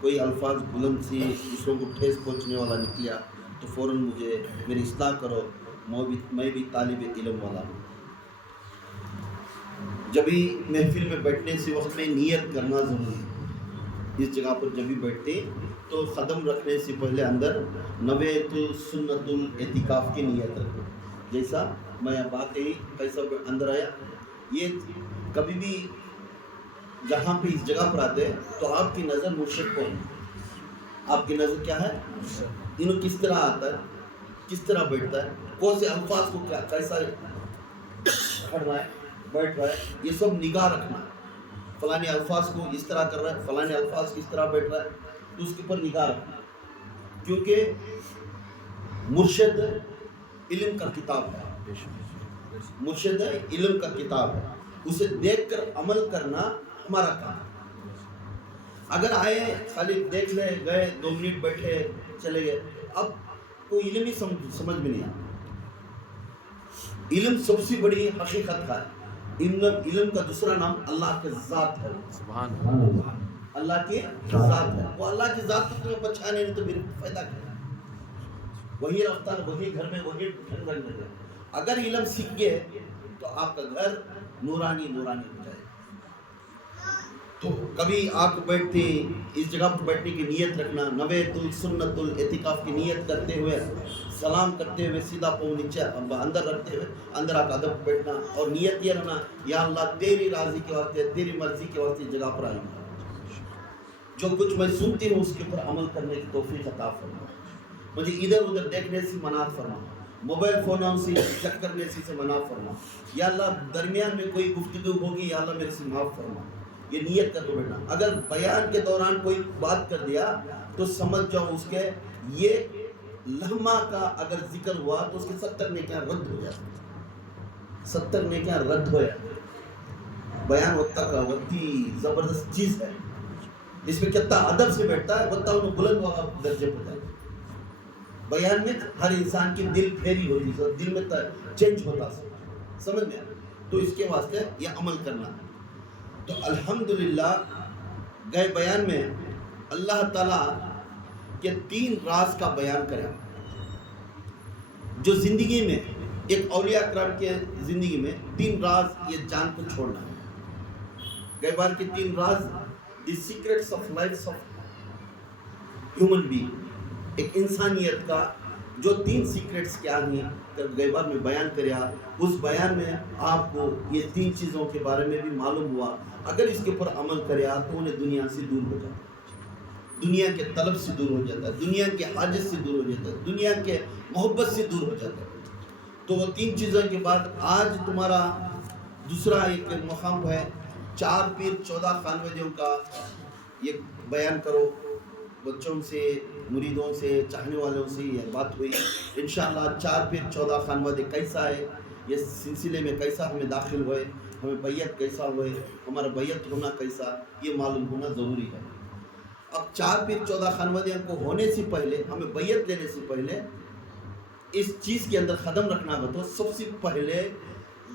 کوئی الفاظ بلند سی دوسروں کو ٹھیس پہنچنے والا نکلا تو فوراً مجھے میری اصلاح کرو، میں بھی طالب علم والا ہوں۔ جب بھی محفل میں بیٹھنے سے وقت میں نیت کرنا ضروری ہے۔ اس جگہ پر جب بھی بیٹھتے تو قدم رکھنے سے پہلے اندر نویت سنت الاعتکاف کی نیت رکھو۔ جیسا میں بات ہی کیسا اندر آیا، یہ کبھی بھی جہاں پہ اس جگہ پر آتے ہیں تو آپ کی نظر مرشد کو ہے، آپ کی نظر کیا ہے، انہوں کس طرح آتا ہے، کس طرح بیٹھتا ہے، کون سے الفاظ کو کیسا کھڑ رہا ہے، بیٹھ رہا ہے، یہ سب نگاہ رکھنا ہے۔ فلانے الفاظ کو اس طرح کر رہا ہے، فلانے الفاظ کس طرح بیٹھ رہا ہے، تو اس کے اوپر نگاہ رکھنا، کیونکہ مرشد علم کا کتاب ہے، مرشد علم کا کتاب ہے، اسے دیکھ کر عمل کرنا ہمارا کام ہے۔ اگر آئے خالی دیکھ لے گئے 2 منٹ بیٹھے چلے گئے، اب کوئی علم ہی سمجھ میں نہیں آتا۔ علم سب سے بڑی حقیقت ہے، علم کا دوسرا نام اللہ کے ذات ہے، سبحان اللہ، اللہ کی ذات ہے۔ وہ اللہ کی ذات کو تمہیں پہچانے نہیں تو پھر فائدہ کیا؟ وہی رفتار، وہی گھر میں، وہی ڈھنگ لگے۔ اگر علم سیکھ گئے تو آپ کا گھر نورانی نورانی ہو جائے۔ تو کبھی آپ بیٹھتے اس جگہ پر بیٹھنے کی نیت رکھنا، نویت سنت الاعتکاف کی نیت کرتے ہوئے، سلام کرتے ہوئے سیدھا پاؤں نیچے اندر رکھتے ہوئے اندر آپ ادب بیٹھنا، اور نیت یہ رہنا، یا اللہ تیری راضی کے واسطے، تیری مرضی کے واسطے جگہ پر آئی ہوں، جو کچھ میں سنتی ہوں اس کے اوپر عمل کرنے کی توفیق عطا فرما، مجھے ادھر ادھر دیکھنے سے منع فرما، موبائل فونوں سے چیک کرنے سے منع فرما، یا اللہ درمیان میں کوئی گفتگو ہوگی یا اللہ میرے سے معاف فرما، یہ نیت کر کے بیٹھنا۔ اگر بیان کے دوران کوئی بات کر دیا تو سمجھ جاؤ اس کے یہ لمحہ کا اگر ذکر ہوا تو اس کے 70 نیکیاں رد ہو جاتی، 70 نیکیاں رد ہو جاتی۔ بیان وقتہ کا وقتی زبردست چیز ہے، اس میں کتنا ادب سے بیٹھتا ہے وقتہ انہوں بلند والا درجے پر جاتا ہے۔ بیان میں ہر انسان کی دل پھیری ہوتی ہے، دل میں چینج ہوتا ہے، سمجھ میں؟ تو اس کے واسطے یہ عمل کرنا۔ تو الحمدللہ گئے بیان میں اللہ تعالیٰ کے 3 راز کا بیان کریں، جو زندگی میں ایک اولیاء کرام کے زندگی میں 3 راز یہ جان کو چھوڑنا ہے۔ گئے بار کے 3 راز، the secrets of life of human being, ایک انسانیت کا جو 3 سیکرٹس کیا ہیں گئے بار میں بیان کریا۔ اس بیان میں آپ کو یہ 3 چیزوں کے بارے میں بھی معلوم ہوا، اگر اس کے اوپر عمل کریا تو انہیں دنیا سے دور ہو جاتا ہے، دنیا کے طلب سے دور ہو جاتا ہے، دنیا کے حاجت سے دور ہو جاتا ہے، دنیا کے محبت سے دور ہو جاتا ہے۔ تو وہ 3 چیزوں کے بعد آج تمہارا دوسرا ایک مقام ہے 4 پیر 14 خانوادیوں کا، یہ بیان کرو، بچوں سے، مریدوں سے، چاہنے والوں سے یہ بات ہوئی۔ انشاءاللہ 4 پیر 14 خانوادے کیسا ہے، یہ سلسلے میں کیسا ہمیں داخل ہوئے، ہمیں بیعت کیسا ہوئے، ہمارا بیعت ہونا کیسا، یہ معلوم ہونا ضروری ہے۔ اب 4 پیر 14 خانوادیوں کو ہونے سے پہلے، ہمیں بیعت لینے سے پہلے اس چیز کے اندر قدم رکھنا ہو تو سب سے پہلے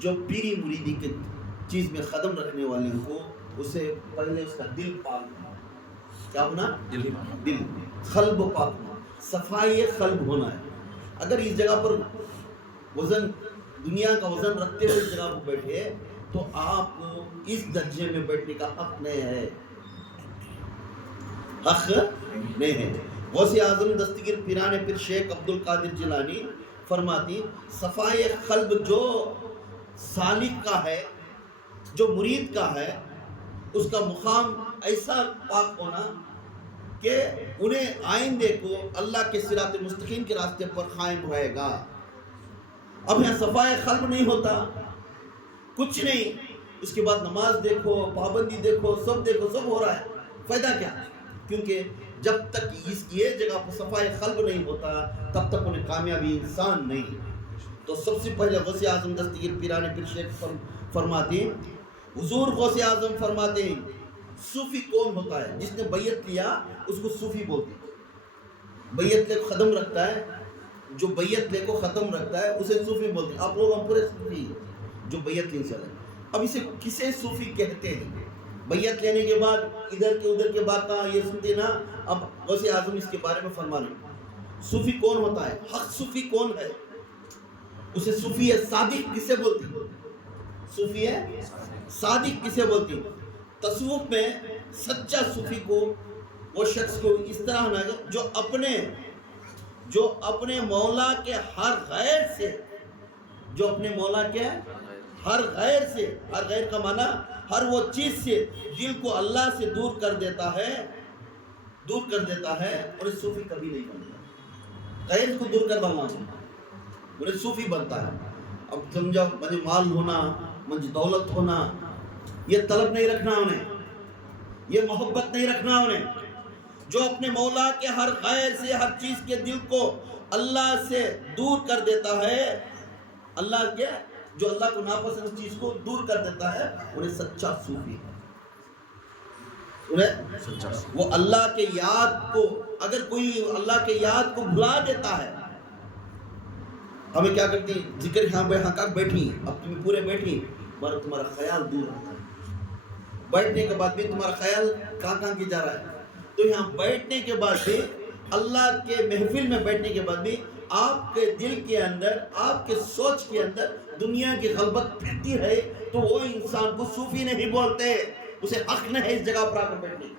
جو پیری مریدی کے چیز میں قدم رکھنے والے کو، اسے پہلے اس کا دل پاک ہونا، کیا ہونا؟ دل، قلب پاک ہونا، صفائی قلب ہونا ہے۔ اگر اس جگہ پر وزن، دنیا کا وزن رکھتے ہوئے اس جگہ پر بیٹھے تو آپ کو اس درجے میں بیٹھنے کا حق نہیں ہے، حق نہیں ہے۔ غوث اعظم دستگیر پیران پیر شیخ عبد القادر جیلانی فرماتی، صفائی قلب جو سالک کا ہے، جو مرید کا ہے، اس کا مقام ایسا پاک ہونا کہ انہیں آئندے کو اللہ کے صراط مستقیم کے راستے پر قائم رہے گا۔ اب یہاں صفائی قلب نہیں ہوتا، کچھ نہیں، اس کے بعد نماز دیکھو، پابندی دیکھو، سب ہو رہا ہے، فائدہ کیا؟ کیونکہ جب تک یہ جگہ پر صفائی قلب نہیں ہوتا تب تک انہیں کامیابی انسان نہیں۔ تو سب سے پہلے غوث اعظم دستگیر پیران پیر شیخ فرماتے ہیں، حضور غوث اعظم فرماتے ہیں، صوفی کون ہوتا ہے؟ جس نے بیعت لیا اس کو صوفی بولتے ہیں۔ بیعت لے کو ختم رکھتا ہے، جو بیعت لے کو ختم رکھتا ہے اسے صوفی بولتے ہیں۔ آپ لوگ ہم پورے صوفی جو بیعت لے چلے۔ اب اسے کسے صوفی کہتے ہیں؟ بیعت لینے کے بعد ادھر کے ادھر کے بات یہ سنتے نا. اب غوث اعظم اس کے بارے میں فرما رہے صوفی کون ہوتا ہے, حق صوفی کون ہے, اسے صوفی صادق کسے بولتی, صوفی صادق کسے بولتی. تصوف میں سچا صوفی کو وہ شخص کو اس طرح نہ جو اپنے مولا کے ہر غیر سے, جو اپنے مولا کے ہر غیر سے, ہر غیر کا معنی ہر وہ چیز سے دل کو اللہ سے دور کر دیتا ہے, دور کر دیتا ہے, اور صوفی کبھی نہیں بنتا. غیر کو دور کر والا اور صوفی بنتا ہے. اب سمجھو مجھے مال ہونا, مجھے دولت ہونا, یہ طلب نہیں رکھنا انہیں, یہ محبت نہیں رکھنا انہیں. جو اپنے مولا کے ہر غیر سے, ہر چیز کے دل کو اللہ سے دور کر دیتا ہے, اللہ کے جو اللہ کو ناپسند چیز کو دور کر دیتا ہے, انہیں سچا صوفی ہے. وہ اللہ کے یاد کو, اگر کوئی اللہ کے یاد کو بھلا دیتا ہے, ہمیں کیا کرتی ذکر یہاں کا بیٹھی, اب تمہیں پورے بیٹھی مگر تمہارا خیال دور رہتا ہے. بیٹھنے کے بعد بھی تمہارا خیال کہاں کی جا رہا ہے. تو یہاں بیٹھنے کے بعد بھی, اللہ کے محفل میں بیٹھنے کے بعد بھی آپ کے دل کے اندر, آپ کے سوچ کے اندر دنیا کی غلبت پھرتی ہے, تو وہ انسان کو صوفی نہیں بولتے, اسے حق نہیں ہے اس جگہ پر آ کر بیٹھنے کا.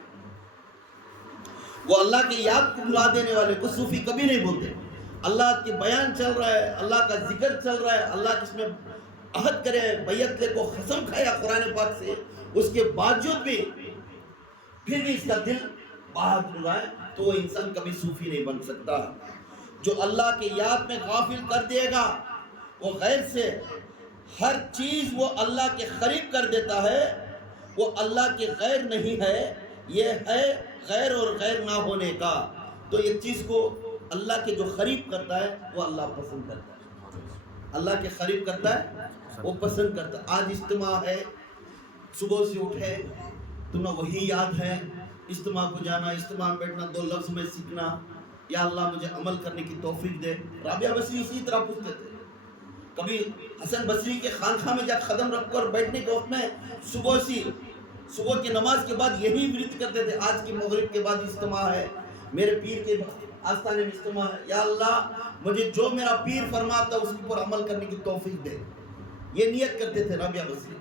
وہ اللہ کی یاد کو بھلا دینے والے کو صوفی کبھی نہیں بولتے. اللہ کی بیان چل رہا ہے, اللہ کا ذکر چل رہا ہے, اللہ کس میں عہد کرے, بیعت لے کو قسم کھایا قرآن پاک سے, اس کے باوجود بھی پھر بھی اس کا دل باہر ہوا ہے, تو وہ انسان کبھی صوفی نہیں بن سکتا. جو اللہ کی یاد میں غافل کر دے گا, وہ غیر سے ہر چیز وہ اللہ کے قریب کر دیتا ہے, وہ اللہ کے غیر نہیں ہے, یہ ہے غیر اور غیر نہ ہونے کا. تو یہ چیز کو اللہ کے جو قریب کرتا ہے وہ اللہ پسند کرتا ہے, اللہ کے قریب کرتا ہے وہ پسند کرتا ہے. آج اجتماع ہے, صبح سے اٹھے تمہیں وہی یاد ہے, اجتماع کو جانا, اجتماع میں بیٹھنا, 2 لفظ میں سیکھنا, یا اللہ مجھے عمل کرنے کی توفیق دے. رابعہ بصری اسی طرح پوچھتے تھے. کبھی حسن بصری کے خانقاہ میں جا قدم رکھ کر بیٹھنے کے وقت میں صبح کی نماز کے بعد یہی ورد کرتے تھے, آج کی مغرب کے بعد اجتماع ہے, میرے پیر کے آستانے میں اجتماع ہے, یا اللہ مجھے جو میرا پیر فرماتا اس کے اوپر عمل کرنے کی توفیق دے. یہ نیت کرتے تھے رابعہ بصری.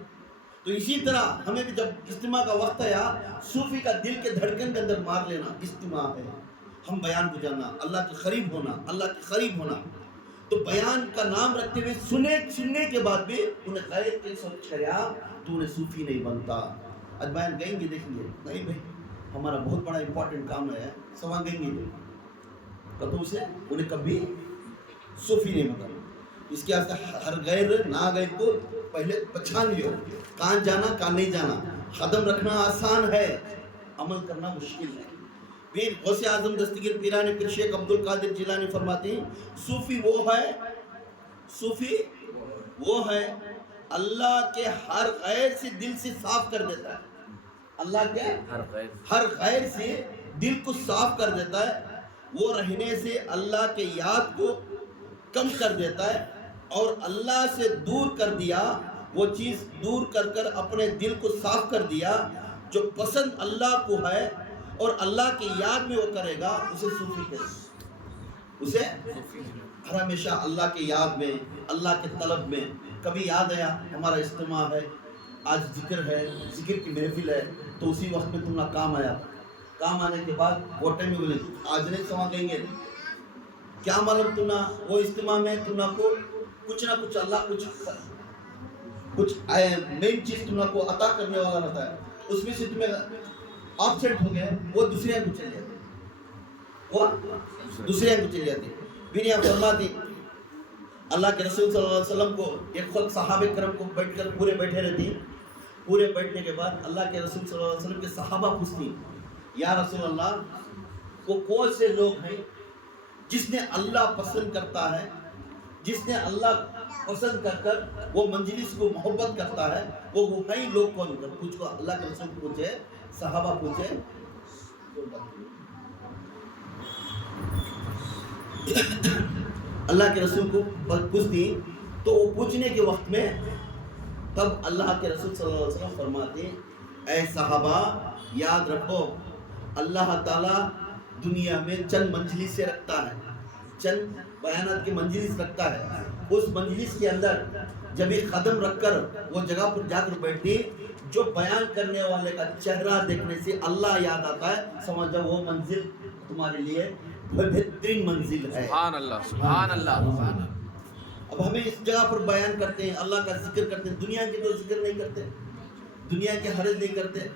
تو اسی طرح ہمیں بھی جب اجتماع کا وقت آیا, صوفی کا دل کے دھڑکن کے اندر مار لینا, اجتماع ہے, ہم بیان کو جاننا, اللہ کے قریب ہونا, اللہ کے قریب ہونا. تو بیان کا نام رکھتے ہوئے سننے کے بعد بھی انہیں غیر کے سوچ کریا تو انہیں صوفی نہیں بنتا. آج بیان گئیں گے, دیکھیں گے, نہیں بھائی ہمارا بہت بڑا امپورٹنٹ کام ہے, سوا گئیں گے تو اسے انہیں کبھی صوفی نہیں بنتا. اس کے واسطے ہر غیر نہ غیر کو پہلے پہچان لیو, کہاں جانا کہاں نہیں جانا. قدم رکھنا آسان ہے, عمل کرنا مشکل ہے. پھر غوث اعظم دستگیر پیران پیر شیخ عبد القادر جیلانی فرماتے ہیں, صوفی وہ ہے اللہ کے ہر غیر سے دل سے صاف کر دیتا ہے, اللہ کے ہر غیر سے دل کو صاف کر دیتا ہے. وہ رہنے سے اللہ کے یاد کو کم کر دیتا ہے, اور اللہ سے دور کر دیا, وہ چیز دور کر اپنے دل کو صاف کر دیا. جو پسند اللہ کو ہے اور اللہ کی یاد میں وہ کرے گا, اسے صوفی کہتے ہیں. اسے ہر ہمیشہ اللہ کی یاد میں, اللہ کے طلب میں. کبھی یاد آیا ہمارا اجتماع ہے, آج ذکر ہے, ذکر کی محفل ہے, تو اسی وقت میں تمہارا کام آیا, کام آنے کے بعد وہ ٹائم میں بولے آج نہیں سوا گئیں گے, کیا معلوم تمہارا وہ اجتماع میں تمہارا کو کچھ نہ کچھ اللہ کچھ مین چیز تمہارا کو عطا کرنے والا رہتا ہے, اس میں سے تمہیں آبسینٹ ہو گئے, وہ دوسرے کو چل جاتی. پھر یہاں فرماتی اللہ کے رسول صلی اللہ علیہ وسلم کو ایک خود صحابہ کرم کو بیٹھ کر پورے بیٹھے رہتی. پورے بیٹھنے کے بعد اللہ کے رسول صلی اللہ علیہ وسلم کے صحابہ پوچھتی, یا رسول اللہ کو کون سے لوگ ہیں جس نے اللہ پسند کرتا ہے, جس نے اللہ پسند کر وہ مجلس کو محبت کرتا ہے, وہ وہی لوگ کون کر کچھ کو اللہ کے رسول پوچھے, صحابہ پوچھے. اللہ کے رسول کو پوچھتی, تو وہ پوچھنے کے وقت میں تب اللہ کے رسول صلی اللہ علیہ وسلم فرماتے, اے صحابہ یاد رکھو اللہ تعالیٰ دنیا میں چند مجلس سے رکھتا ہے، چند بیانات کی مجلس رکھتا ہے. اس مجلس کے اندر جب ایک قدم رکھ کر وہ جگہ پر جا کر بیٹھی، جو بیان کرنے والے کا چہرہ دیکھنے سے اللہ یاد آتا ہے، سمجھ جاؤ وہ منزل تمہارے لیے بہترین منزل ہے. سبحان اللہ سبحان اللہ. اب ہمیں اس جگہ پر بیان کرتے ہیں، اللہ کا ذکر کرتے ہیں، دنیا کی تو ذکر نہیں کرتے، دنیا کے حرج نہیں کرتے،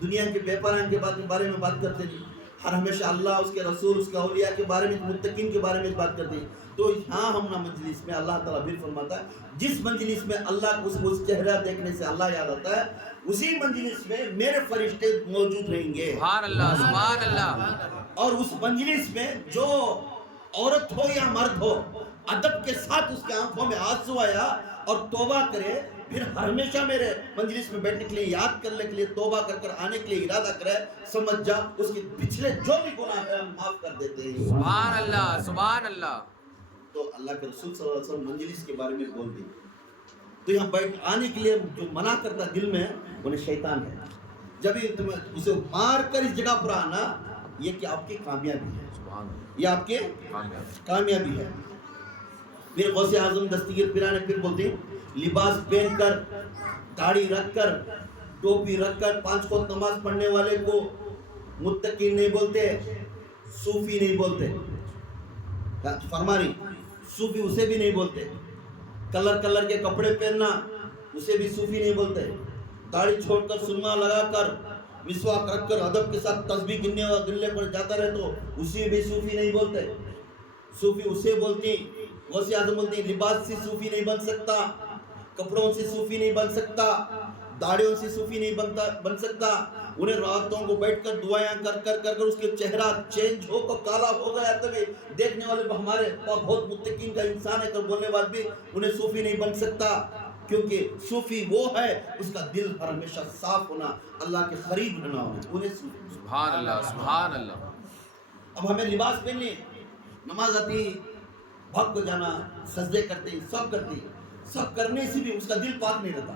دنیا کے بیپاران کے بارے میں بات کرتے نہیں. ہر ہمیشہ اللہ، اس کے رسول، اس کے اولیاء کے بارے میں، متقین کے بارے میں بات کرتے ہیں. تو ہاں ہم نا مجلس میں اللہ تعالیٰ بھی فرماتا ہے جس مجلس میں اللہ کو اس چہرہ دیکھنے سے اللہ یاد آتا ہے، اسی مجلس میں میرے فرشتے موجود رہیں گے. سبحان اللہ سبحان اللہ. اور اس مجلس میں جو عورت ہو یا مرد ہو، ادب کے ساتھ اس کے آنکھوں میں آنسو آیا اور توبہ کرے، پھر ہمیشہ میرے مجلس میں بیٹھنے کے لیے، یاد کرنے کے لیے، توبہ کر کر آنے کے لیے ارادہ کرے، سمجھ جا اس کے پچھلے جو بھی گناہ ہے ہم معاف کر دیتے ہیں. سبحان اللہ سبحان اللہ. تو اللہ کے رسول صلی اللہ علیہ وسلم مجلس کے بارے میں بول دی. تو یہاں بیٹھ آنے کے لیے جو منع کرتا دل میں، انہیں شیطان ہے. جب اسے مار کر اس جگہ پر آنا، یہ کہ آپ کی کامیابی ہے، یہ آپ کے کامیابی ہے. پھر غوث اعظم دستگیر پیرانے پھر بولتے ہیں لباس پہن کر، داڑھی رکھ کر، ٹوپی رکھ کر 5 وقت نماز پڑھنے والے کو متقی نہیں بولتے، صوفی نہیں بولتے. فرمانی صوفی اسے بھی نہیں بولتے. کلر کے کپڑے پہننا اسے بھی صوفی نہیں بولتے. داڑھی چھوڑ کر، سرما لگا کر، مسواک رکھ کر ادب کے ساتھ تسبیح گننے پر جاتا رہے تو اسے بھی صوفی نہیں بولتے. صوفی اسے بولتی، غوث اعظم بولتی لباس سے صوفی نہیں بن سکتا، کپڑوں سے صوفی نہیں بن سکتا، داڑھیوں سے صوفی نہیں بن سکتا. انہیں راتوں کو بیٹھ کر دعائیں کر کر کر کر اس کے چہرہ چینج ہو کر کالا ہو گیا تبھی دیکھنے والے ہمارے بہت متقین کا انسان ہے کر بولنے بعد بھی انہیں صوفی نہیں بن سکتا. کیونکہ صوفی وہ ہے اس کا دل ہمیشہ صاف ہونا، اللہ کے قریب رہنا ہونا، انہیں صوفی. سبحان اللہ سبحان اللہ. اب ہمیں لباس پہننے، نماز آتی، بھگ کو جانا، سجدے کرتے، سب کرتے، سب کرنے سے بھی اس کا دل پاک نہیں رہتا.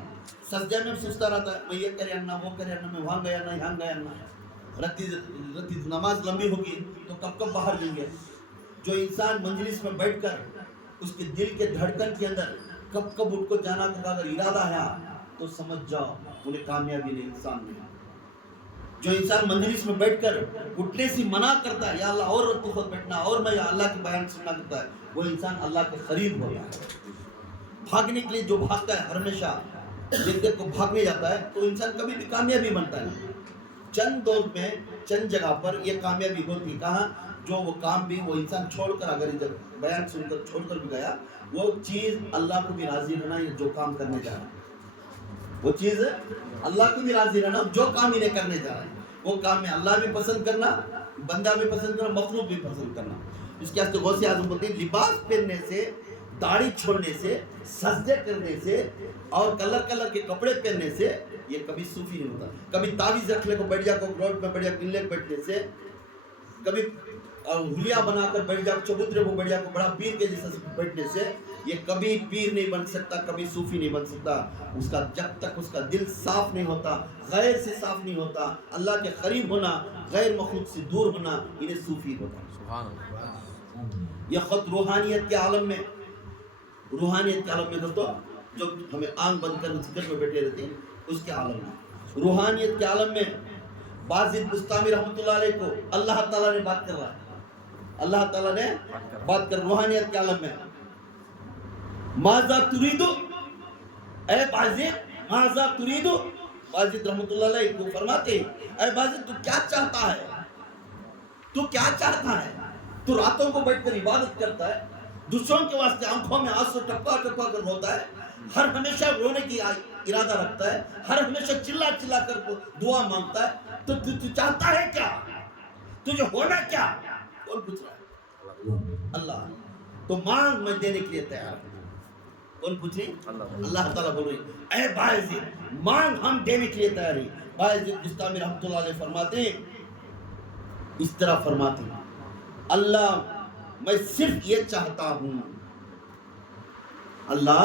سجدے میں سوچتا رہتا ہے میں یہ کرے نہ وہ کرے نہ، میں وہاں گیا نہ یہاں گیا نہ. رتی نماز لمبی ہوگی تو کب باہر جائیں گے. جو انسان مجلس میں بیٹھ کر اس کے دل کے دھڑکن کے اندر کب اٹھ کو جانا کا اگر ارادہ ہے تو سمجھ جاؤ انہیں کامیابی نہیں، انسان نہیں. جو انسان مجلس میں بیٹھ کر اٹھنے سے منع کرتا ہے یا اللہ اور وقت خود بیٹھنا اور میں اللہ کی بیان سننا کرتا ہے، وہ انسان اللہ کے قریب ہوتا ہے. بھاگنے کے لیے جو بھاگتا ہے ہمیشہ جن کو بھاگنے جاتا ہے تو انسان کبھی بھی کامیابی بنتا ہے. چند دور میں چند جگہ پر یہ کامیابی ہوتی. کہاں جو وہ کام بھی وہ انسان چھوڑ کر اگر بیان سن کر چھوڑ کر بھی گیا، وہ چیز اللہ کو بھی راضی رہنا، یہ جو کام کرنے جا رہا ہے وہ چیز اللہ کو بھی راضی رہنا، جو کام انہیں کرنے جا رہا ہے وہ کام میں اللہ بھی پسند کرنا، بندہ بھی پسند کرنا، مخلوق بھی پسند کرنا. اس کے واسطے غوث اعظم بولتے ہیں لباس پہننے سے، داڑھی چھوڑنے سے، سجدے کرنے سے اور کلر کے کپڑے پہننے سے یہ کبھی صوفی نہیں ہوتا. کبھی تعویذ رکھ لے کو بیٹھ جا کو روڈ میں بڑھیا قلعے بیٹھنے سے، کبھی ہولیا بنا کر بیٹھ جا چبوترے کو بیٹھ جا کو بڑا پیر کے جیسا بیٹھنے سے یہ کبھی پیر نہیں بن سکتا، کبھی صوفی نہیں بن سکتا. اس کا جب تک اس کا دل صاف نہیں ہوتا، غیر سے صاف نہیں ہوتا، اللہ کے قریب ہونا، غیر مخلوق سے دور ہونا، انہیں صوفی ہوتا. سبحان اللہ. یہ خود روحانیت کے عالم میں، روحانیت کے عالم میں دوستو جو ہمیں آنکھ بند کر ذکر میں بیٹھے رہتے ہیں اس کے عالم میں، روحانیت کے عالم میں بازید بستامی رحمۃ اللہ علیہ کو اللہ تعالیٰ نے بات کر رہا ہے، اللہ تعالیٰ نے بات کر روحانیت کے عالم میں. ماذا تريد، اے بازید ماذا تريد، بازید رحمۃ اللہ علیہ کو فرماتے اے بازید تو کیا چاہتا ہے، تو کیا چاہتا ہے. تو راتوں کو بیٹھ کر عبادت کرتا ہے، دوسروں کے واسطے آنکھوں میں آنسو ٹپا ٹپا کر روتا ہے، ہر ہمیشہ رونے کی ارادہ رکھتا ہے، ہر ہمیشہ چلا چلا کر دعا مانگتا ہے. تو چاہتا ہے کیا، تجھے ہونا کیا؟ کون پوچھ رہا ہے؟ اللہ. تو مانگ میں دینے کے لیے تیار ہوں. کون پوچھ رہی؟ اللہ تعالیٰ بول رہی اے باعزید مانگ، ہم دینے کے لیے تیار ہیں. باعزید بستامی رحمۃ اللہ علیہ فرماتے ہیں، اس طرح فرماتے ہیں اللہ میں صرف یہ چاہتا ہوں، اللہ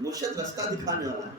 مرشد راستہ دکھانے والا ہے.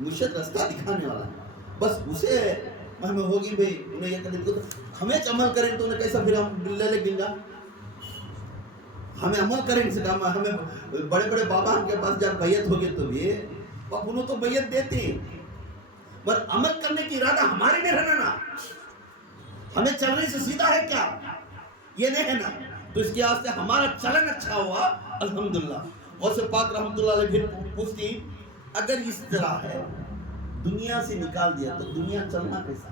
مرشد راستہ دکھانے والا ہے. بس اسے ہمیں ہوگی بھائی انہیں یہ کرنے کو ہمیں عمل کریں تو انہیں کیسا پھر ہم لے لیں گا. ہمیں عمل کریں سے کام. ہمیں بڑے بڑے بابا کے پاس جب بیعت ہوگی تو بھی انہوں تو بیعت دیتے ہیں, پر عمل کرنے کی ارادہ ہمارے میں رہنا نا. ہمیں چلنے سے سیدھا ہے کیا یہ نہیں ہے نا. تو اس کی وجہ سے ہمارا چلن اچھا ہوا الحمدللہ. غوث پاک رحمۃ اللہ علیہ پھر پوچھتی اگر اس طرح ہے دنیا سے نکال دیا تو دنیا چلنا کیسا.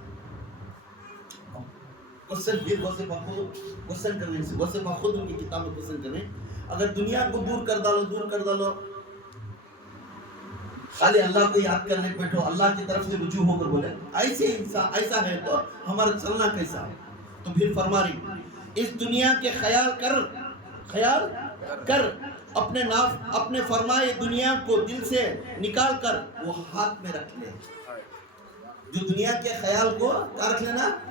کوشچن پھر غوث پاک کو کوشچن کرنے سے غوث پاک خود ان کی کتاب میں کوشچن کریں اگر دنیا کو دور کر ڈالو خالی اللہ کو یاد کرنے بیٹھو اللہ کی طرف سے رجوع ہو کر بولے ایسے انسان ایسا ہے تو ہمارا چلنا کیسا. تو پھر فرما رہی اس دنیا کے خیال کر اپنے فرمائے دنیا کو دل سے نکال کر وہ ہاتھ میں رکھ لے. جو دنیا کے خیال کو کیا رکھ لینا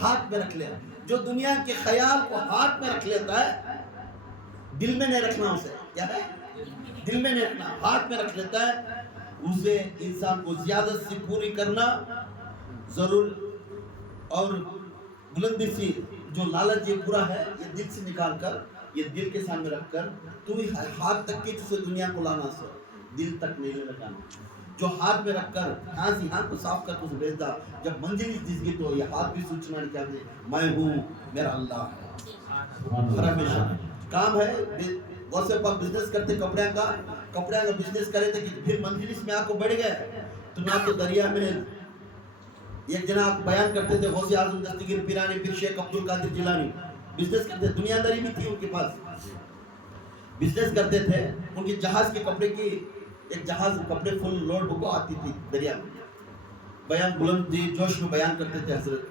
ہاتھ میں رکھ لے. جو دنیا کے خیال کو ہاتھ میں رکھ لیتا ہے دل میں نہیں رکھنا. اسے کیا ہے دل میں نہیں رکھنا, ہاتھ میں رکھ لیتا ہے. اسے انسان کو زیادت سے پوری کرنا ضرور اور بلندی سی جو لالچ یہ برا ہے یہ دل سے نکال کر یہ دل کے سامنے رکھ کر تو ہی ہاتھ تک کی اسے دنیا کو لانا سے دل تک نہیں لگانا. جو ہاتھ میں رکھ کر ہاتھ کو صاف کر اسے بھیج دا. جب منزل دس گی تو یہ ہاتھ بھی سوچنا کیا میں ہوں میرا اللہ ہے. ہمیشہ کام ہے. غوث پاک بزنس کرتے کپڑے کا بزنس کرے تھے کہ پھر منزل میں آپ کو بڑھ گئے تو نہ تو دریا میں ایک جناب بیان کرتے تھے غوث اعظم دستگیر پیرانی پھر شیخ عبد القادر جیلانی بزنس کرتے. دنیا داری بھی تھی ان کے پاس, بزنس کرتے تھے. ان کی جہاز کے کپڑے کی ایک جہاز کپڑے فل لوڈ کو آتی تھی دریا میں. بیان بلند جوش میں بیان کرتے تھے حضرت.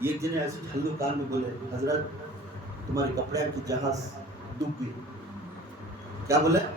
ایک جنے ایسے ہلوکار میں بولے حضرت تمہاری کپڑے کی جہاز ڈوب گئی. کیا بولے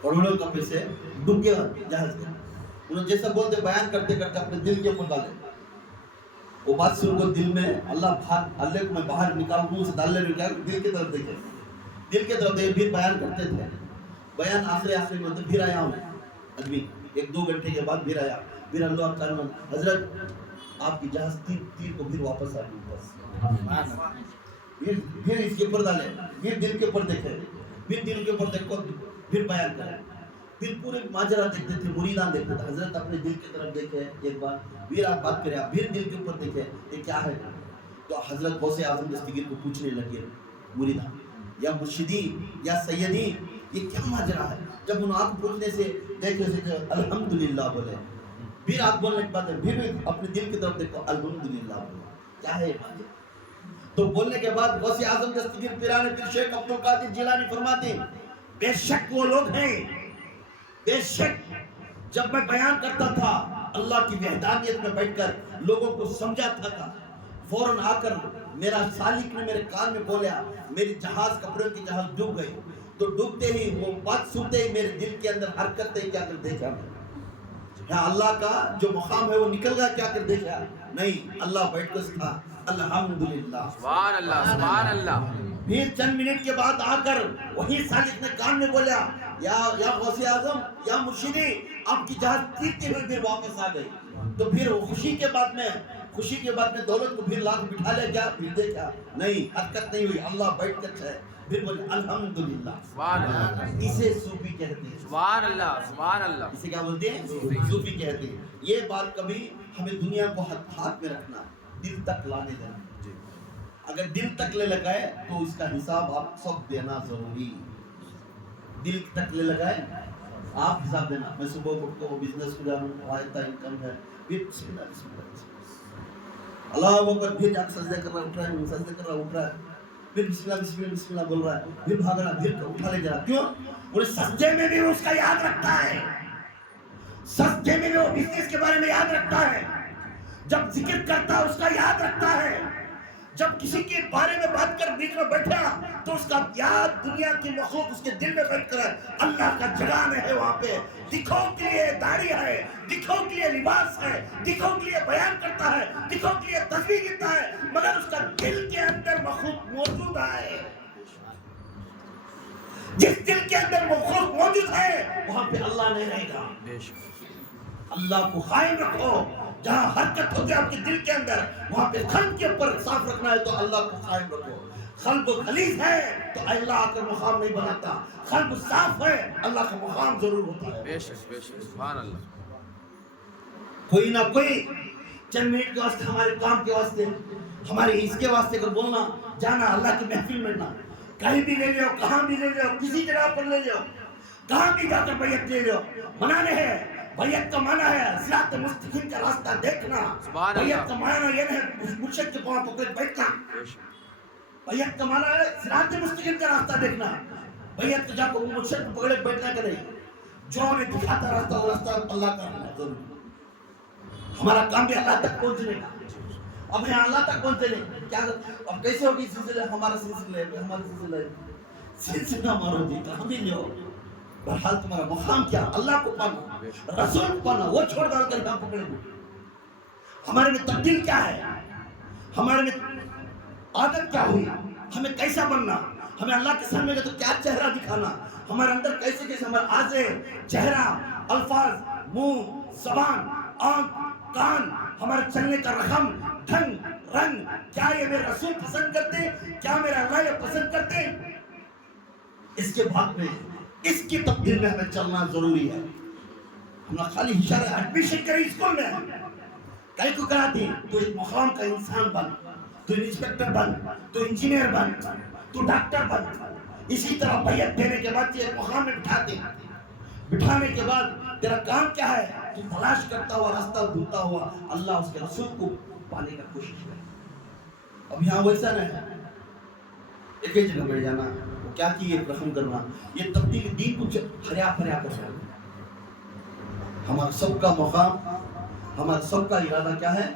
کروڑوں کپڑے سے ڈوب گیا جہاز کا. انہوں جیسا بولتے بیان کرتے اپنے دل کے اوپر ڈالے. وہ بات سے ان کو دل میں اللہ کو میں باہر نکالوں سے ڈالنے میں کیا دل کی طرف دیکھے دل کے طرف دیکھے. پھر بیان کرتے تھے. بیان آخری میں ہوتے پھر آیا ہوں آدمی 1-2 گھنٹے کے بعد پھر آیا. پھر اللہ تعالیٰ حضرت آپ کی جہاز تیر کو پھر واپس آ گئی. پھر اس کے اوپر ڈالے. پھر دل کے اوپر دیکھے. پھر دل کے اوپر دیکھو. پھر بیان کرے. پھر پورے ماجرا دیکھتے تھے. مریدان دیکھتے تھے. حضرت اپنے دل کی طرف دیکھے ایک بار. پھر آپ بات کریں. پھر دل کے اوپر دیکھے یہ کیا ہے. تو حضرت غوث اعظم دستگیر کو پوچھنے لگے مریدان یا مرشدی یا سیدی یہ کیا ماجرا ہے. جب انہوں آپ پوچھنے سے دیکھنے سے الحمدللہ بولے. پھر آپ بولنے کے بعد پھر اپنے دل کی طرف دیکھو الحمدللہ بولے. کیا ہے ماجرا. تو بولنے کے بعد غوث اعظم دستگیر پیرانی پیر شیخ عبد القادر جیلانی فرماتے بے شک وہ لوگ ہیں بے شک جب میں بیان کرتا تھا اللہ کی وحدانیت میں بیٹھ کر لوگوں کو سمجھاتا تھا فوراً آ کر میرا سالک نے میرے کان میں بولیا میری جہاز کپڑوں کی جہاز ڈوب گئی. تو ڈوبتے ہی وہ بات سنتے ہی میرے دل کے اندر حرکت ہے کیا کر دیکھا اللہ کا جو مقام ہے وہ نکل گیا کیا کر دیکھا نہیں اللہ بیٹھ کر تھا الحمدللہ سبحان اللہ پھر چند منٹ کے بعد آ کر وہی سالک نے کان میں بولا یا غوث اعظم یا مرشدی آپ کی جہاز تیرتے ہوئے پھر واپس آ گئی. تو پھر خوشی کے بعد میں دولت کو پھر لاکھ بٹھا لے کیا پھر دیکھا نہیں حرکت نہیں ہوئی اللہ بیٹھ کر ہے. پھر بولے الحمدللہ. سبحان اللہ اسے صوفی کہتے ہیں. سبحان اللہ اسے کیا بولتے ہیں صوفی کہتے ہیں. یہ بات کبھی ہمیں دنیا کو ہاتھ میں رکھنا دل تک لانے دینا. اگر دل تک لے لگائے تو اس کا حساب آپ سب دینا ضروری. دل تک لے لگائے آپ حساب دینا. میں صبح اٹھ کو بزنس کو جاؤں آئتا انکم ہے پھر بسم اللہ اکبر پھر جا کے سجدے کر رہا اٹھ رہا ہے پھر بسم اللہ بول رہا ہے پھر بھاگ رہا پھر اٹھا لے جا رہا. کیوں بولے سجدے میں بھی اس کا یاد رکھتا ہے. سجدے میں بھی وہ بزنس کے بارے میں یاد رکھتا ہے. جب ذکر کرتا ہے اس کا یاد رکھتا ہے. جب کسی کے بارے میں بات کر بیچ میں بیٹھا تو اس کا یاد دنیا کی مخلوق اس کے دل میں بیٹھ کر ہے اللہ کا جلال ہے وہاں پہ. دکھوں کے لیے داڑھی ہے, دکھوں کے لیے لباس ہے, دکھوں کے لیے بیان کرتا ہے, دکھوں کے لیے تسبیح کرتا ہے, مگر اس کا دل کے اندر مخلوق موجود ہے. جس دل کے اندر وہ خوف موجود ہے وہاں پہ اللہ نہیں رہے گا. بے شک اللہ کو قائم رکھو. جہاں حرکت ہوتی ہے آپ کے دل کے اندر وہاں پہ قلب کے اوپر صاف رکھنا ہے تو اللہ کو قائم رکھو. قلب غلیظ ہے تو اللہ آ کر مقام نہیں بناتا. قلب صاف ہے اللہ کا مقام ضرور ہوتا ہے. بے شک سبحان اللہ. کوئی نہ کوئی چند منٹ کے واسطے ہمارے کام کے واسطے ہمارے اس کے واسطے اگر بولنا جانا اللہ کی محفل میں نہ کہیں بھی لے لو کہاں بھی لے لو کسی جگہ پر لے لو کہاں بھی جا کر بیعت لے لو منع نہیں ہے. بیعت کا معنی ہے صراط مستقیم کا راستہ دیکھنا. بیعت کا معنی یہ ہے مرشد کے پاؤں پکڑ بیٹھنا. بیعت کا معنی ہے صراط مستقیم کا راستہ دیکھنا. بیعت کو جا کر مرشد کو پکڑے بیٹھنا کا نہیں. جو ہمیں دکھاتا راستہ وہ راستہ اللہ کا ضرور. ہمارا کام بھی اللہ تک پہنچنے کا. اب یہاں اللہ تک پہنچے نہیں کیا اب کیسے ہوگی سلسلہ ہمارا سلسلہ مارو جی کہاں بھی لو. بہرحال تمہارا مقام کیا اللہ کو پانا رسول کو پانا وہ چھوڑ ڈال کر یہاں پکڑے گے. ہمارے میں تبدیل کیا ہے ہمارے میں عادت کیا ہوئی ہمیں کیسا بننا ہمیں اللہ کے سامنے گئے تو کیا چہرہ دکھانا ہمارے اندر کیسے کیسے ہمارے آزے چہرہ الفاظ منہ زبان آنکھ کان ہمارے چلنے کا رقم ڈھنگ رنگ کیا یہ میرے رسول پسند کرتے کیا میرا اللہ یہ پسند کرتے. اس کے بعد میں اس کی تبدیل میں ہمیں چلنا ضروری ہے. ہم خالی اشارہ ایڈمیشن کریں اسکول میں کئی کو کراتے تو ایک مقام کا انسان بن تو انسپیکٹر بن تو انجینئر بن تو ڈاکٹر بن. اسی طرح بیعت دینے کے بعد ایک مقام میں بٹھانے کے بعد تیرا کام کیا ہے تو تلاش کرتا ہوا راستہ ڈھونڈتا ہوا اللہ اس کے رسول کو پانے کا کوشش کرے. اب یہاں ویسا نہیں ہے ایک ہی جگہ بیٹھ جانا کیا کی ایک رقم کرنا یہ تبدیل دین کو ہریا پھریا کر رہا ہے. ہمارا سب کا مقام ہمارا سب کا ارادہ کیا ہے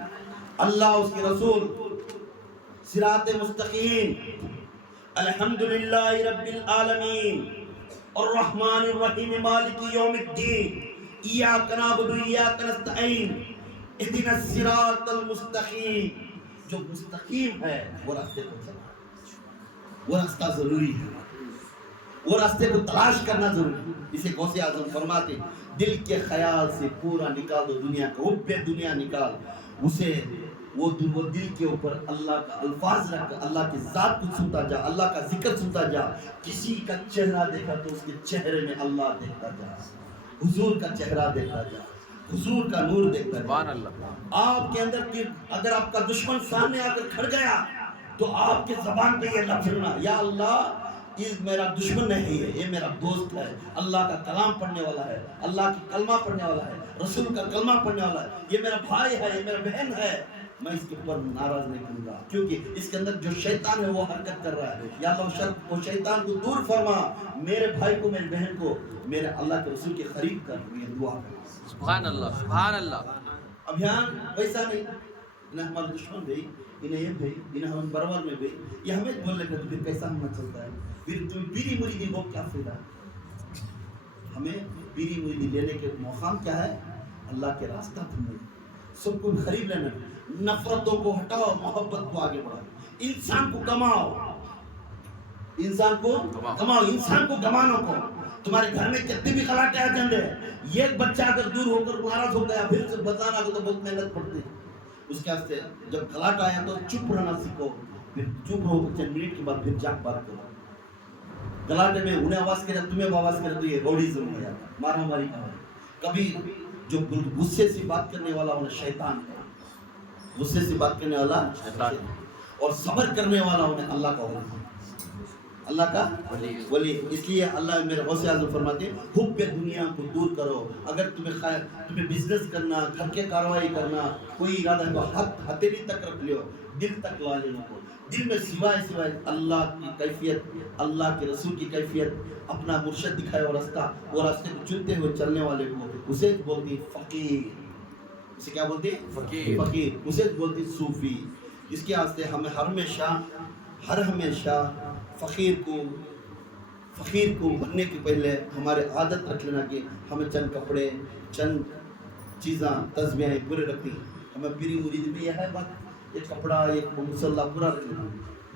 اللہ اس کے رسول صراط مستقیم الحمدللہ رب العالمین الرحمن الرحیم مالک یوم الدین ایاک نعبد و ایاک نستعین اہدنا الصراط المستقیم. جو مستقیم ہے وہ راستے کو چلنا وہ راستہ ضروری ہے وہ راستے کو تلاش کرنا ضروری ہے. اسے غوث اعظم فرماتے دل کے خیال سے پورا نکال دو دنیا کا حب دنیا نکال اسے وہ دل کے اوپر اللہ کا الفاظ رکھ اللہ کی ذات کو سنتا جا اللہ کا ذکر سنتا جا. کسی کا چہرہ دیکھا تو اس کے چہرے میں اللہ دیکھتا جا حضور کا چہرہ دیکھتا جا حضور کا نور دیکھتا جا. آپ کے اندر کی اگر آپ کا دشمن سامنے آ کر کھڑ گیا تو آپ کے زبان پہ یہ لفظ سننا یا اللہ یہ میرا دشمن نہیں ہے یہ میرا دوست ہے اللہ کا کلام پڑھنے والا ہے اللہ کی کلمہ پڑھنے والا ہے رسول کا کلمہ پڑھنے والا ہے یہ میرا بھائی ہے یہ میرا بہن ہے. میں اس کے اوپر ناراض نہیں کروں گا کیونکہ اس کے اندر جو شیطان ہے وہ حرکت کر رہا ہے. یا اللہ وہ شیطان کو دور فرما میرے بھائی کو میری بہن کو میرے اللہ کے رسول کے قریب کر. یہ دعا کر سبحان اللہ سبحان اللہ. اب یہاں ویسا نہیں انہیں ہمارے دشمن بھی انہیں یہ بھی انہیں ہم برابر میں بھی یہ ہمیں بولنے کا تو پھر کیسا ہمیں چلتا ہے پھر تمہیں پیری مریدی ہو کیا فائدہ ہے. ہمیں پیری مریدی لینے کے مقام کیا ہے اللہ کے راستہ تمہیں سب کو خرید لینا نفرتوں کو ہٹاؤ محبت کو آگے بڑھاؤ انسان کو کماؤ انسان کو کماؤ انسان کو گمانوں کو. تمہارے گھر میں کتنے بھی خلاٹے آ جاندے ایک بچہ اگر دور ہو کر ناراض ہو گیا پھر سے بتانا تو بہت محنت پڑتی ہے. اس کے واسطے جب خلاٹ آیا تو چپ رہنا سیکھو پھر چپ رہو چند منٹ کے بعد پھر جاگ بات کرو. گلاٹے میں انہیں آواز کرے تمہیں آواز کرے تو یہ روڈیزم ہو جاتا مارا ماری کا. کبھی جو غصے سے بات کرنے والا انہیں شیطان ہے غصے سے بات کرنے والا شیطان اور صبر کرنے والا انہیں اللہ کا ولی اللہ کا ولی. اس لیے اللہ میرے غوث اعظم فرماتے ہیں حب دنیا کو دور کرو. اگر تمہیں بزنس کرنا گھر کے کاروائی کرنا کوئی ارادہ ہے تو ہتھیلی تک رکھ لیو دل تک لا لینا کو. دل میں سوائے اللہ کی کیفیت اللہ کے رسول کی کیفیت اپنا مرشد دکھائے وہ راستے کو چنتے ہوئے چلنے والے کو اسے بولتی فقیر. اسے کیا بولتی فقیر. اسے بولتی صوفی. اس کے واسطے ہمیں ہر ہمیشہ فقیر کو بننے کے پہلے ہمارے عادت رکھ لینا کہ ہمیں چند کپڑے چند چیزاں تسبیحیں پورے رکھنی. ہمیں پیری مرید میں یہ ہے بات ایک کپڑا ایک مسلح پورا رکھ لینا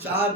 4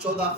14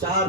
4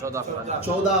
14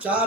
4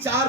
4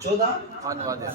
14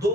2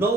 9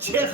6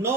9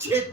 6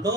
9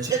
6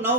9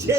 6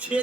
6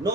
9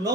9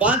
5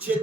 6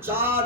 4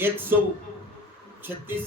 136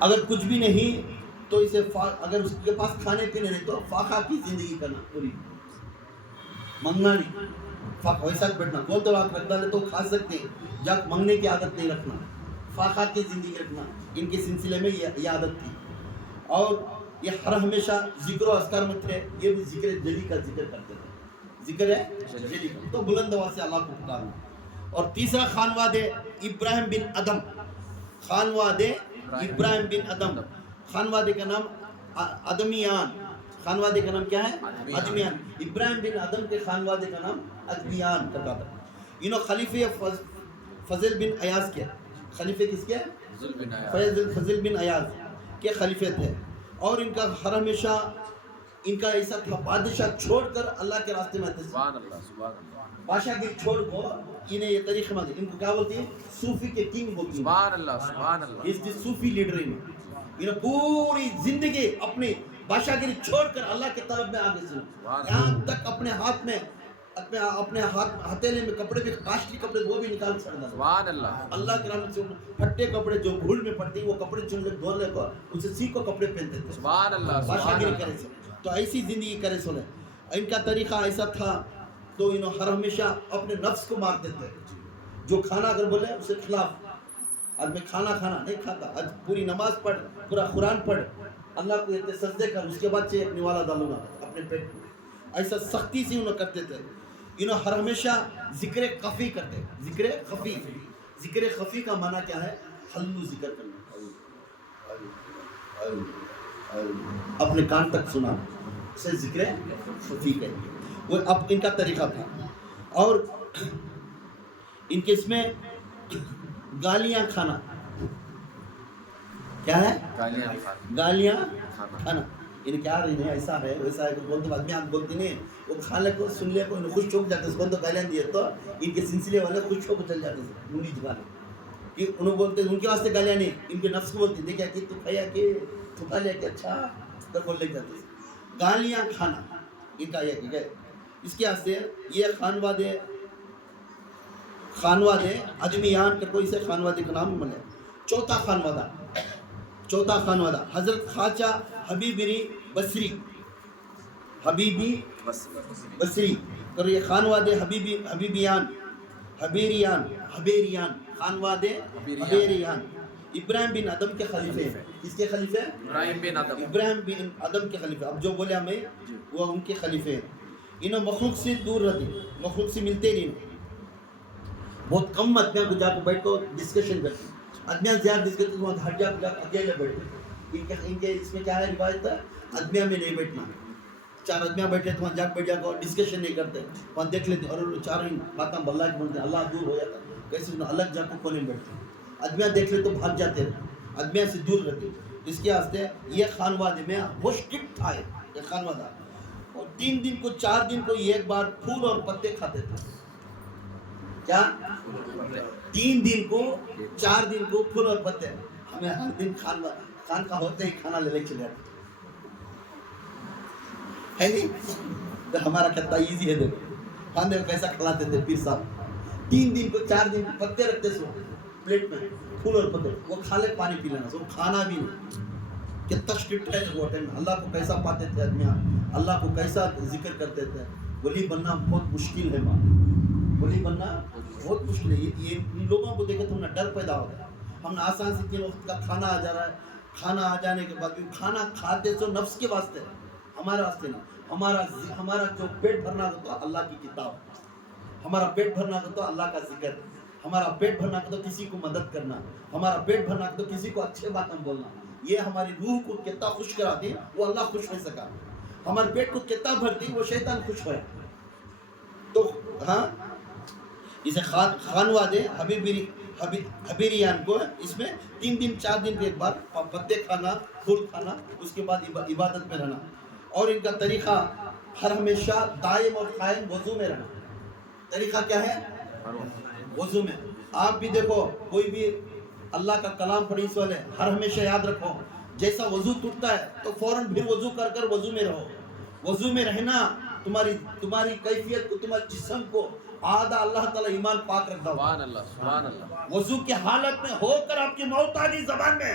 اگر کچھ بھی نہیں تو اسے اگر اس کے پاس کھانے پینے نہیں تو فاقہ کی زندگی کرنا پوری، منگنا نہیں، فاقہ ویسا بیٹھنا، کول تو رات رکھ ڈالے تو کھا سکتے ہیں، جا منگنے کی عادت نہیں رکھنا، فاقہ کی زندگی رکھنا، ان کے سلسلے میں یہ عادت تھی. اور یہ ہر ہمیشہ ذکر و اذکار میں تھے، یہ بھی ذکر جلی کا ذکر کرتے تھے، ذکر ہے جلی کا، تو بلند آواز سے اللہ کو پکارنا. اور تیسرا خانواد ابراہیم بن ادم، خانواد ابراہیم بن ادم، خانوادے کا نام ادمیان، خانوادے کا نام کیا ہے؟ ادمیان. ابراہیم بن ادم کے خانوادے کا نام ادمیان کرتا تھا. انہوں خلیفہ فضل بن ایاز کے، خلیفہ کس کے؟ فضل بن ایاز کے خلیفہ تھے. اور ان کا ہر ہمیشہ ان کا ایسا تھا، بادشاہ چھوڑ کر اللہ کے راستے میں آتے تھے. بادشاہ گیری چھوڑ کو انہیں یہ طریقہ مانتے، ان کو کیا بولتی ہیں؟ صوفی کے کنگ بولتی ہیں. سبحان اللہ سبحان اللہ. اس دی صوفی لیڈر انہیں پوری زندگی اپنی بادشاہ گیری چھوڑ کر اللہ کی طرف میں آگے چلے، یہاں تک اپنے ہاتھ میں اپنے ہتھیلے میں کپڑے بھی، کاشتی کپڑے وہ بھی نکال چھڑنا. سبحان اللہ. اللہ کے رحمت سے پھٹے کپڑے جو بھول میں پڑتے ہیں وہ کپڑے چن لے دھو لے کو اسے سی کو کپڑے پہنتے تھے. سبحان اللہ. بادشاہ گیری کرے سے تو ایسی زندگی کرے سنے. ان کا طریقہ ایسا تھا تو انہوں ہر ہمیشہ اپنے نفس کو مارتے تھے. جو کھانا اگر بولے اسے خلاف، آج میں کھانا نہیں کھاتا، آج پوری نماز پڑھ، پورا قرآن پڑھ، اللہ کو اتنے سجدے کر، اس کے بعد سے اپنی والا ڈالوں گا اپنے پیٹ میں. ایسا سختی سے انہوں کرتے تھے. انہوں ہر ہمیشہ ذکر خفی کرتے. ذکر خفی، ذکر خفی کا معنی کیا ہے؟ ہلو ذکر کرنا، اپنے کان تک سنا، اسے ذکر خفی کہیں گے. وہ اب ان کا طریقہ تھا. اور ان کے اس میں گالیاں کھانا، کیا ہے؟ گالیاں کھانا. ان کیا رہی ہے، ایسا ہے ویسا ہے، بولتے آدمی آپ بولتے نہیں، وہ کھانے کو سن لے کو انہیں خوش ہو جاتے ہیں. تو گالیاں دیے تو ان کے سلسلے والے خوش ہو کو چل جاتے ہیں منڈی جگانے کہ انہوں بولتے ان کے واسطے گالیاں نہیں، ان کے نفس کو بولتے دیکھا کہ تو کھایا کہ تھکا لیا کہ اچھا تو بول لے جاتے ہیں. گالیاں کھانا ان کا یہ ہے. اس کے واسطے یہ خانواد ادمیان کر کو اسے خانوادے کا نام ملے. چوتھا خانوادہ حضرت خواجہ حبیبی بصری، حبیبی بصری کر یہ خانواد حبیریان خانواد حبیریان. ابراہیم بن ادم کے خلیفے ہیں. کس کے خلیفے؟ ابراہیم بن ادم کے خلیفے. اب جو بولے ہمیں وہ ان کے خلیفے ہیں. انہوں مخلوق سے دور رہتے، مخلوق سے ملتے نہیں، بہت کم آدمیاں کو جا کے بیٹھ کو ڈسکشن کرتے. آدمیاں زیادہ ڈسکشن تو وہاں ہٹ جا کے اکیلے بیٹھتے. ان کے اس میں کیا ہے روایت ہے؟ آدمیاں میں نہیں بیٹھنا. چار آدمیاں بیٹھے تو وہاں جا کے بیٹھ جا کے ڈسکشن نہیں کرتے، وہاں دیکھ لیتے اور چاروں باتیں بلّہ کے بولتے، اللہ دور ہو جاتا. کیسے الگ جا کے کونے میں بیٹھتے، آدمیاں دیکھ لے تو بھاگ جاتے، آدمیاں سے دور رہتے. اس کے واسطے یہ خانوادے میں وہ اسٹرکٹ تھا یہ خانوادہ. اور 3 دن کو 4 دن کو ایک بار پھول اور پتے کھاتے تھے. کیا 3 دن کو 4 دن کو پھول اور پتے. ہمیں ہر دن خان کا ہوتے ہی کھانا لے چلے جاتے ہے نہیں. تو ہمارا کتنا ایزی ہے، دیکھو کھانے کو کیسا کھلاتے تھے پیر صاحب. 3 دن کو 4 دن کو پتے رکھتے سو پلیٹ میں، پھول اور پتے، وہ کھا لے پانی پی لینا، سو کھانا بھی نہیں. کتنا اسٹرکٹ ہے وہ ٹائم. اللہ کو کیسا پاتے تھے آدمیاں، اللہ کو کیسا ذکر کرتے تھے. ولی بننا بہت مشکل ہے ماں، ولی بننا بہت مشکل ہے. یہ ان لوگوں کو دیکھے تو ہمیں ڈر پیدا ہوتا ہے. ہم نے آسان سے 3 وقت کا کھانا آ جا رہا ہے، کھانا آ جانے کے بعد بھی کھانا کھاتے تو نفس کے واسطے، ہمارے واسطے نہیں. ہمارا جو پیٹ بھرنا ہو تو اللہ کی کتاب، ہمارا پیٹ بھرنا ہو تو اللہ کا ذکر، ہمارا پیٹ بھرنا ہو تو کسی کو مدد کرنا، ہمارا پیٹ بھرنا ہو تو کسی کو اچھے باتیں بولنا. یہ ہماری روح کو کتنا خوش کراتی، وہ اللہ خوش ہو سکا. ہمارے پیٹ کو کتنا بھرتی، وہ شیطان خوش ہوئے. تو ہاں اسے خانواد حبیریان کو اس میں 3 دن 4 دن کے ایک بار پتے کھانا، پھول کھانا، اس کے بعد عبادت میں رہنا. اور ان کا طریقہ ہر ہمیشہ دائم اور قائم وضو میں رہنا. طریقہ کیا ہے؟ وضو میں. آپ بھی دیکھو کوئی بھی اللہ کا کلام پڑھی اس والے ہر ہمیشہ یاد رکھو، جیسا وضو ٹوٹتا ہے تو فوراً پھر وضو کر وضو میں رہو. وضو میں رہنا تمہاری کیفیت کو، تمہارے جسم کو آدھا اللہ تعالیٰ ایمان پاک رکھتا ہوا. سبحان اللہ. وضو کی حالت میں ہو کر آپ کی موت آدھی زبان میں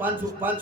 5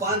5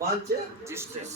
5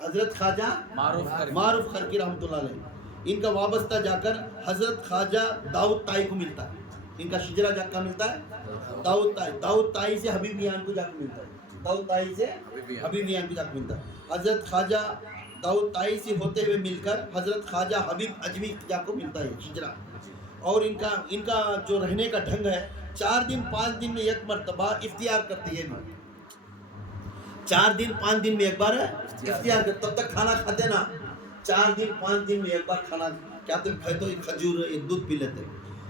حضرت خواجہ معروف خرقی رحمۃ اللہ علیہ، ان کا وابستہ جا کر حضرت خواجہ داؤد طائی کو ملتا ہے. ان کا شجرہ جا کر ملتا ہے داؤد طائی سے حبیبیان کو جا کر ملتا ہے. داؤد طائی سے حبیبیان کو جا کر ملتا ہے. حضرت خواجہ داؤد طائی سے ہوتے ہوئے مل کر حضرت خواجہ حبیب اجمی جا کو ملتا ہے شجرہ. اور ان کا جو رہنے کا ڈھنگ ہے 4 دن 5 دن میں ایک مرتبہ اختیار کرتی ہے. 4 دن 5 دن میں ایک بار اختیار کرتے، تب تک کھانا کھاتے نا. 4 دن 5 دن میں ایک بار کھانا کھاتے، کھاتے کھجور ایک دودھ پی لیتے.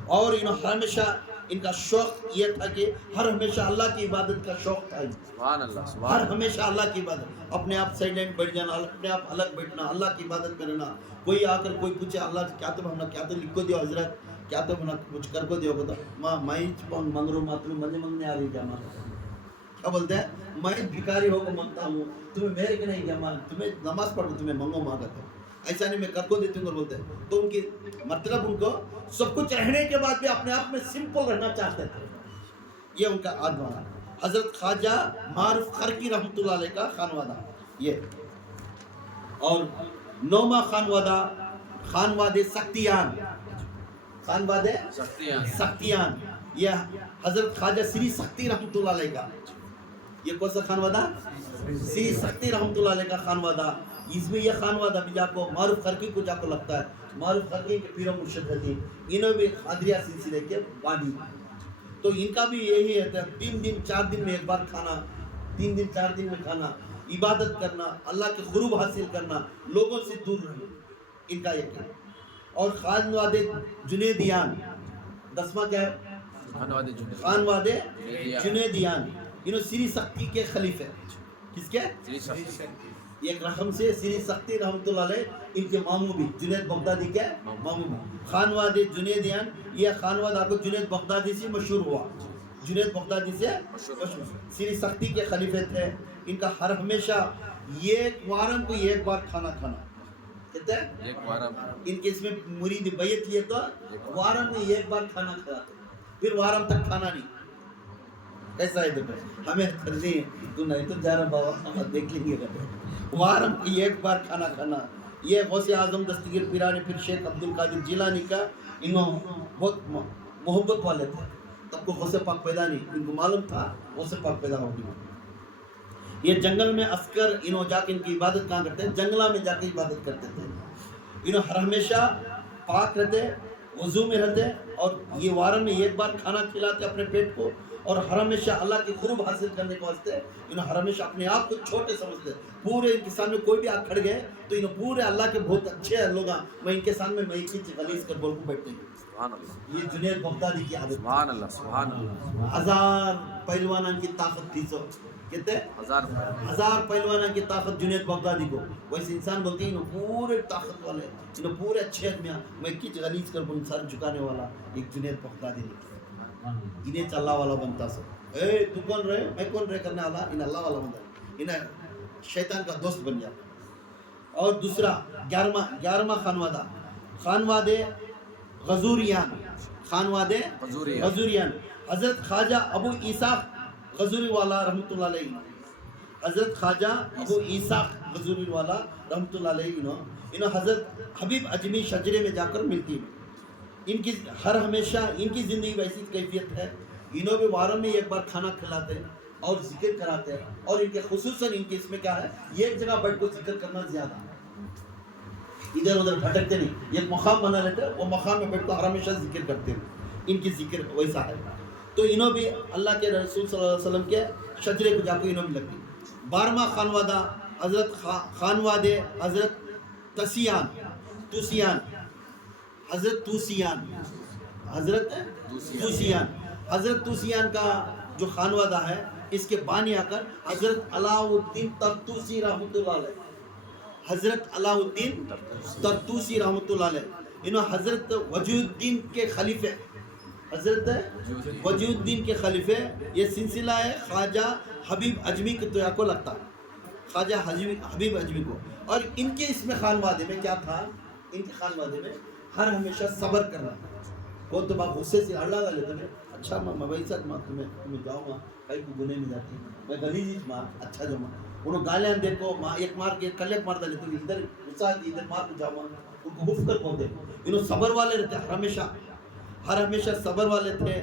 اور ہمیشہ ان کا شوق یہ تھا کہ ہر ہمیشہ اللہ کی عبادت کا شوق تھا. سبحان اللہ، ہر ہمیشہ اللہ کی عبادت، اپنے آپ سائلنٹ بیٹھ جانا، اپنے آپ الگ بیٹھنا، اللہ کی عبادت میں رہنا. کوئی آ کر کوئی پوچھے اللہ کیا تو ہم کیا تو لکھ کو دیو حضرت، کیا تو کچھ کر کو دیو بتا میں منگ رہا ہوں، تمہیں مجھے منگنے آ رہی کیا؟ کیا بولتے ہیں میں بھکاری ہو کو مانگتا ہوں، تمہیں میرے کے نہیں کیا تمہیں نماز پڑھ تمہیں منگو مانگتا ہوں، ایسا نہیں میں کر کو دیتی ہوں بولتے ہیں. تو ان کی مطلب ان کو سب کچھ رہنے کے بعد بھی اپنے آپ میں سمپل رہنا چاہتے تھے. یہ ان کا آدھوانا. حضرت خواجہ معروف خرقی رحمۃ اللہ علیہ کا خانوادہ یہ. اور 9واں خانوادے سختیان، یہ حضرت خواجہ سری سختی رحمۃ اللہ علیہ کا. یہ کون سا خانوادہ؟ سری سختی رحمۃ اللہ علیہ کا خانوادہ. اس میں یہ خانوادہ بھی جا کو معروف خرقی کو جا کو لگتا ہے. معروف خرقی کے پیر و مرشد رہتے ہیں، انہوں بھی قادریہ سلسلے کے بانی. تو ان کا بھی یہی ہے 3 دن 4 دن میں ایک بار کھانا، 3 دن 4 دن میں کھانا، عبادت کرنا، اللہ کے قرب حاصل کرنا، لوگوں سے دور رہنا، ان کا یہ ہے. اور خانوادے جنیدیان 10واں کیا ہے؟ خانوادے جنیدیان، انہوں سری سختی کے خلیفہ. کس کے؟ ایک رقم سے سری سختی رحمۃ اللہ علیہ، ان کے ماموں بھی جنید بغدادی کے ماموں بھی. خانوادے جنیدیان، یہ خانوادہ کو جنید بغدادی سے مشہور ہوا. جنید بغدادی سے مشہور، سری سختی کے خلیفہ تھے. ان کا ہر ہمیشہ ایک وارم کو ایک بار کھانا کہتے ہیں. ان کے اس میں مرید بیعت لیے تو وارم میں ایک بار کھانا کھلاتے، پھر وارم تک کھانا نہیں. کیسا ہے دیکھو ہمیں ترجیح تو نہیں تو جا رہا بابا ہم دیکھ لیں گے. وارم کی ایک بار کھانا کھانا. یہ غوث اعظم دستگیر پیرانی پھر شیخ عبد القادر جیلانی کا انہوں بہت محبت والے تھے. تب کو غوث پاک پیدا نہیں، ان کو معلوم تھا غوث پاک پیدا ہوگی. یہ جنگل میں عسکر انہوں جا کے ان کی عبادت کہاں کرتے ہیں؟ جنگلہ میں جا کے عبادت کرتے تھے. انہوں ہر ہمیشہ پاک رہتے، وضو میں رہتے، اور یہ وارم میں ایک بار کھانا کھلاتے اپنے پیٹ کو. اور ہر ہمیشہ اللہ کی قرب حاصل کرنے کے واسطے انہوں ہر ہمیشہ اپنے آپ کو چھوٹے سمجھتے. پورے ان کے سامنے کوئی بھی آگ کھڑ گئے تو انہوں پورے اللہ کے بہت اچھے لوگ ہیں، میں ان کے سامنے میں ایک چیز غلیظ کر بول کو بیٹھتے ہیں. یہ جنید بغدادی کی عادت. سبحان اللہ، سبحان اللہ. 1000 پہلوانوں کی طاقت تھی. سو کہتے ہیں 1000 پہلوانوں کی طاقت جنید بغدادی کو. ویسے انسان بولتے ہیں انہوں پورے طاقت والے، انہوں پورے اچھے آدمی، میں ایک چیز غلیظ کر بول سر جھکانے والا ایک جنید بغدادی نکلا. انہیں چلا والا بنتا سب. تو کون رہے میں کون رہے کرنے والا، ان اللہ والا بنتا، انہیں شیطان کا دوست بن جاتا. اور دوسرا 11واں خانوادے غزوریان. حضرت خواجہ ابو اسحاق غزوری والا رحمۃ اللہ علیہ. حضرت خواجہ ابو اسحاق غزوری والا رحمۃ اللہ علیہ انہوں حضرت حبیب اجمی شجرے میں جا کر ملتی. ان کی ہر ہمیشہ ان کی زندگی ویسی کیفیت ہے. انہوں بھی وارم میں ایک بار کھانا کھلاتے اور ذکر کراتے ہیں. اور ان کے خصوصاً ان کے اس میں کیا ہے، ایک جگہ بیٹھ کو ذکر کرنا زیادہ، ادھر ادھر بھٹکتے نہیں. ایک مقام بنا لیتے ہیں، وہ مقام میں بیٹھ کو ہر ہمیشہ ذکر کرتے ہیں. ان کی ذکر ویسا ہے. تو انہوں بھی اللہ کے رسول صلی اللہ علیہ وسلم کے شجرے کو جا کے انہوں بھی لگتی. 12واں خانوادہ خانوادے حضرت توسیان. حضرت توسیان کا جو خانوادہ ہے، اس کے بانی آ کر حضرت علاء الدین طرطوسی رحمۃ اللہ علیہ. حضرت علاء الدین طرطوسی رحمۃ اللہ علیہ انہوں حضرت وجود الدین کے خلیفہ، حضرت وجود الدین کے خلیفہ. یہ سلسلہ ہے خواجہ حبیب اجمی کے تو کو لگتا ہے، خواجہ حبیب اجمی کو. اور ان کے اس میں خانوادے میں کیا تھا، ان کے خانوادے میں ہر ہمیشہ صبر کرنا. وہ تو باپ غصے سے اڑا گا لیتے ہیں. اچھا میں ویسا تمہیں جاؤں گا کئی کو گنے میں جاتی میں گلی جی ماں اچھا جو ماں انہوں گالیاں دیکھو ایک مار کے کلیک مارتا لیتے ادھر غصہ آتی ادھر مار کو جاما ان کو گف کر کو دیکھو انہوں صبر والے رہتے ہر ہمیشہ صبر والے تھے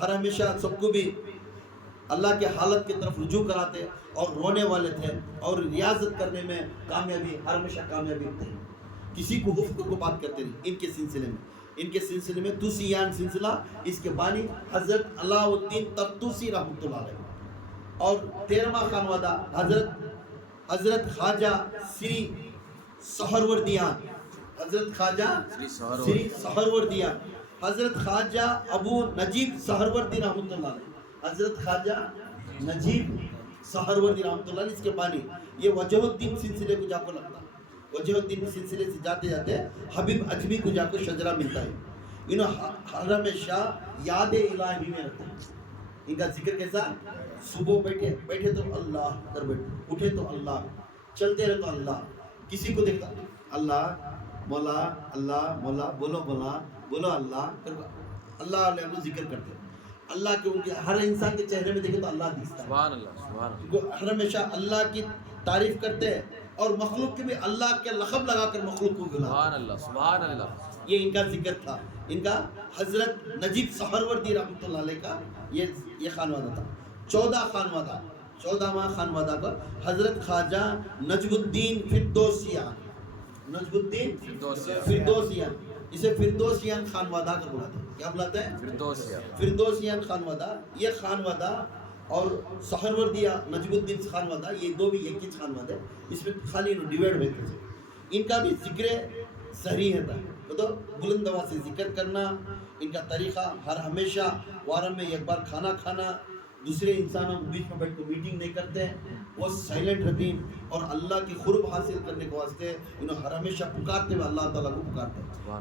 ہر ہمیشہ سب کو بھی اللہ کے حالت کی طرف رجوع کراتے اور رونے والے تھے اور ریاضت کرنے میں کامیابی ہر ہمیشہ کامیابی تھے کسی کو حفظ کو بات کرتے نہیں ان کے سلسلے میں توسیان سلسلہ اس کے بانی حضرت علاء الدین طرطوسی رحمۃ اللہ علیہ اور 13واں خانوادہ حضرت خواجہ سری سہروردیان حضرت خواجہ سری سہروردیان حضرت خواجہ ابو نجیب سہروردی رحمۃ اللہ علیہ حضرت خواجہ نجیب سہروردی رحمۃ اللہ علیہ اس کے بانی یہ وجہ الدین سلسلے کو جا کو لگتا وجہ الدین سلسلے سے جاتے جاتے حبیب اجمی کو جا کو شجرہ ملتا ہے انہوں ہر ہمیشہ یاد الہی میں رکھتے ہیں ان کا ذکر کیسا صبح بیٹھے تو اللہ کر بیٹھے اٹھے تو اللہ چلتے رہے تو اللہ کسی کو دیکھتا اللہ مولا بولو اللہ علیہ کو ذکر کرتے اللہ کے ان کے ہر انسان کے چہرے میں دیکھے تو اللہ دکھتا ہے سبحان اللہ ہر ہمیشہ اللہ کی تعریف کرتے ہیں اور مخلوق کے بھی اللہ کے لقب لگا کر مخلوق کو بلاتے سبحان اللہ یہ ان کا ذکر تھا ان کا حضرت نجیب سہروردی رحمۃ اللہ علیہ کا یہ خانوادہ تھا 14واں خانوادہ پر حضرت خواجہ نجم الدین فردوسیان اسے فردوسیان خانوادہ کا بلاتے ہیں کیا بلاتے ہیں فردوسیان خانوادہ یہ خانوادہ اور سہروردیہ نجم الدین خانوادہ یہ دو بھی ایک ہی خانوادہ ہے اس میں خالی ڈیوائڈ ہوتے ہیں ان کا بھی ذکر سحری ہے تو بلند آواز سے ذکر کرنا ان کا طریقہ ہر ہمیشہ وارم میں ایک بار کھانا دوسرے انسانوں کے بیچ میں بیٹھ کے میٹنگ نہیں کرتے وہ سائلنٹ رہتی اور اللہ کی قرب حاصل کرنے کے واسطے انہوں ہر ہمیشہ پکارتے ہوئے اللہ تعالیٰ کو پکارتے ہیں